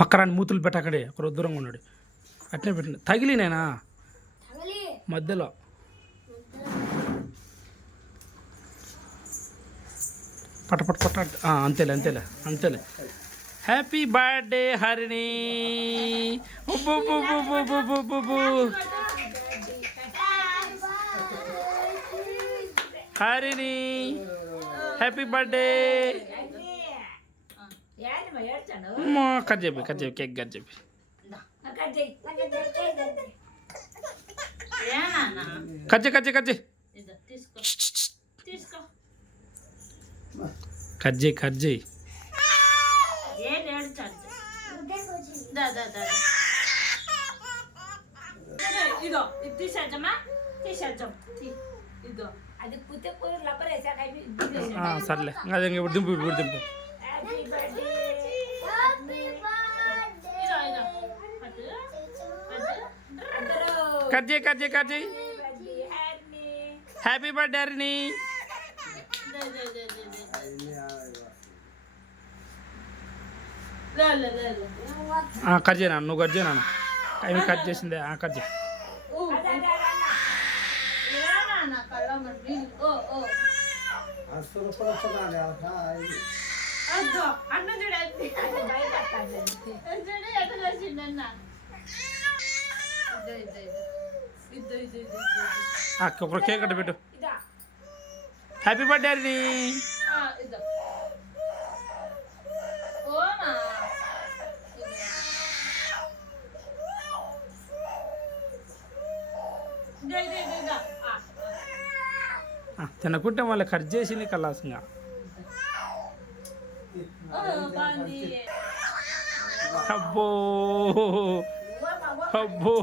పక్కరాని మూతులు పెట్టక్కడే ఒక దూరంగా ఉన్నాడు. అట్నే పెట్టిన తగిలినేనా మధ్యలో. పట పట పట అంతేలే అంతేలే అంతేలే. Happy birthday Harini. Harini happy birthday. Cut చెప్పి కేక్ కట్ చెప్పి. కట్ చేయి. ఇదో ఇది తీసేద్దామా? తీసేద్దాం. ఇదో అది పుత్తే పూరి లబ్బర్ వేసాక సర్లే అదే ఇప్పుడు దింపు ఇప్పుడు దింపు. కట్ చేయి. Happy birthday Harini. కట్ చేయనా నువ్వు కట్ చేయనా? అవి కట్ చేసిందే కట్ చేయి. ఒక కేక్ కట్ట పెట్టు. Happy birthday Harini. తినకుంటే మళ్ళీ కట్ చేసింది కల్లాసంగా. అబ్బో అబ్బో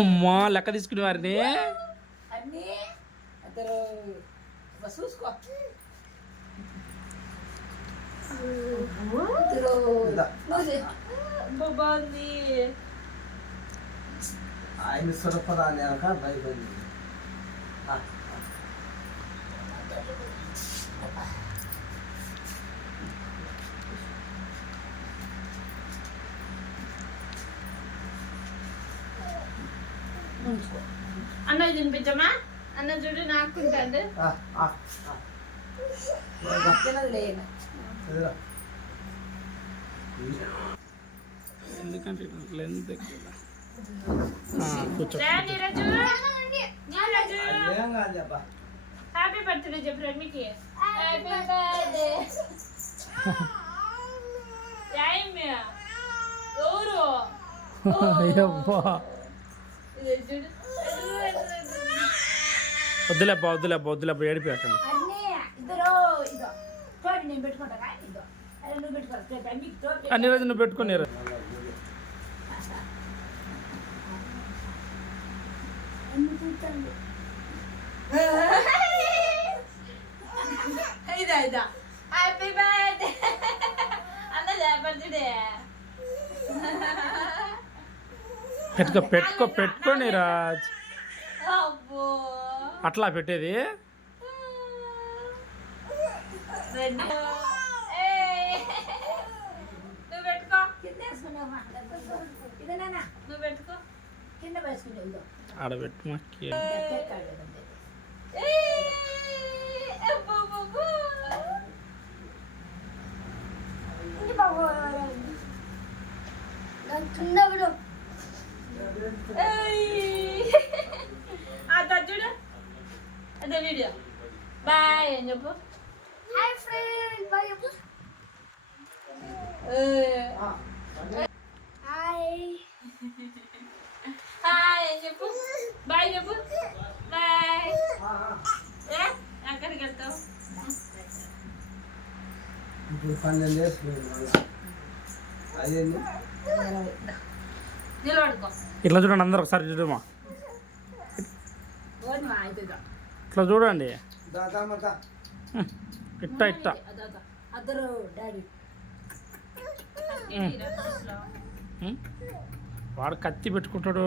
అమ్మా లెక్క తీసుకునే వారిని చూసుకో. ఆయన సురపదాన్ని భయపడి అన్న తినిపించమా? అన్న చూడు నాకుంటాడు. ఎందుకంటే హ్యాపీ బర్త్డే చెప్పు రమ్మికి. Happy birthday. ఎవరు వద్దులేబ్బా ఏడిపోయాకండి. అన్ని రోజు నువ్వు పెట్టుకుని హ్యాపీ బర్త్డే అన్న బర్త్డే. పెట్టుకోని రాజ్. అట్లా పెట్టేది. నువ్వు పెట్టుకో. నువ్వు పెట్టుకో. కింద వేసుకునే ఆడబెట్టు చూడు అదే వీడియో. బాయ్ అని చెప్పు. హాయ్ ఫ్రెండ్ బాయ్ చెప్పు. హాయ్ హాయ్ అని చెప్పు. బాయ్ చెప్పు. బాయ్. ఎక్కడికి వెళ్తావు? ఇప్పుడు 12 చేసుకున్నాను. అదేంటి నిలబడుకో ఇట్లా చూడండి అందరు ఒకసారి చూడమా ఓడి మా అవుతుందా ఇట్లా చూడండి దాదా మత ఇట్ట ఇట్ట అద్దరు డాడీ వాడు కత్తి పెట్టుకుంటాడు